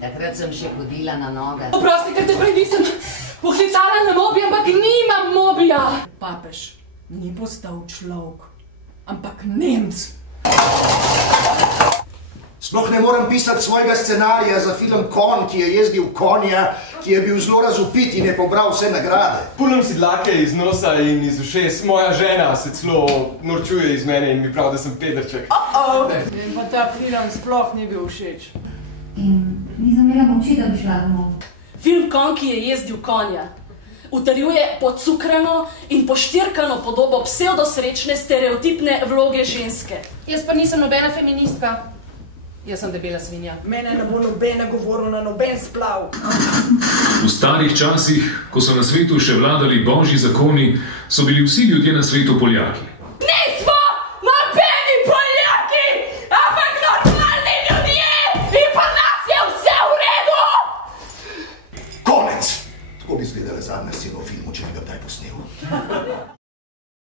Takrat sem še hodila na noge. Oprosti, ker te prej nisem poklicala na mobi, ampak nimam mobija. Papež ni postal človek, ampak Nemc. Sploh ne morem pisati svojega scenarija za film Konj, ki je jezdil konja, ki je bil zelo razvpit in je pobral vse nagrade. Pulim si dlake iz nosa in iz ušes. Moja žena se celo norčuje iz mene in mi pravi, da sem pederček. In pa ta film sploh ni bil všeč. In nisem imela moči, da bi šla domov. Film Konj, ki je jezdil konja, utrjuje pocukrano in poštirkano podobo psevdosrečne stereotipne vloge ženske. Jaz pa nisem nobena feministka. Jaz sem debela svinja. Mene ne bo nobena govoril na noben splav. V starih časih, ko so na svetu še vladali božji zakoni, so bili vsi ljudje na svetu Poljaki. Nismo nobeni Poljaki, ampak normalni ljudje in pa nas je vse v redu! Konec! Tako bi izgledala zadnja scena v filmu, če bi ga kdaj posnel.